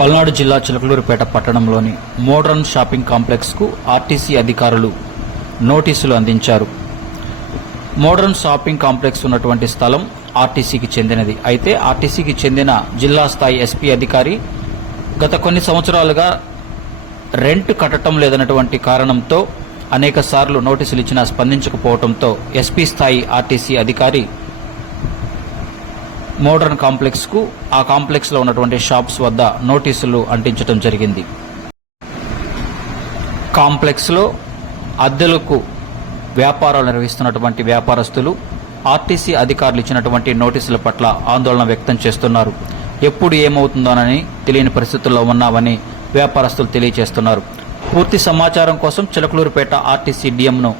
పల్నాడు జిల్లా చిలకలూరుపేట పట్టణంలోని modern shopping కాంప్లెక్స్కు RTC అధికారులు నోటీసులు అందించారు. మోడర్న్ షాపింగ్ కాంప్లెక్స్ ఉన్నటువంటి స్థలం ఆర్టీసీకి చెందినది. అయితే ఆర్టీసీకి చెందిన జిల్లా స్థాయి ఎస్పీ అధికారి గత కొన్ని సంవత్సరాలుగా రెంట్ కట్టడం లేదన్నటువంటి కారణంతో అనేక సార్లు నోటీసులు ఇచ్చినా స్పందించకపోవడంతో ఎస్పీ స్థాయి ఆర్టీసీ అధికారి మోడర్న్ కాంప్లెక్స్కు ఆ కాంప్లెక్స్లో ఉన్నటువంటి షాప్స్ వద్ద నోటీసులు అంటించడం జరిగింది. కాంప్లెక్స్లో అద్దెలకు వ్యాపారాలు నిర్వహిస్తున్నటువంటి వ్యాపారస్తులు ఆర్టీసీ అధికారులు ఇచ్చినటువంటి నోటీసుల పట్ల ఆందోళన వ్యక్తం చేస్తున్నారు. ఎప్పుడు ఏమవుతుందోనని తెలియని పరిస్థితుల్లో ఉన్నామని వ్యాపారస్తులు తెలియజేస్తున్నారు. పూర్తి సమాచారం కోసం చిలకలూరుపేట ఆర్టీసీ డిఎంను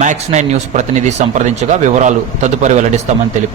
Max9 న్యూస్ ప్రతినిధి సంప్రదించగా వివరాలు తదుపరి వెల్లడిస్తామని తెలిపారు.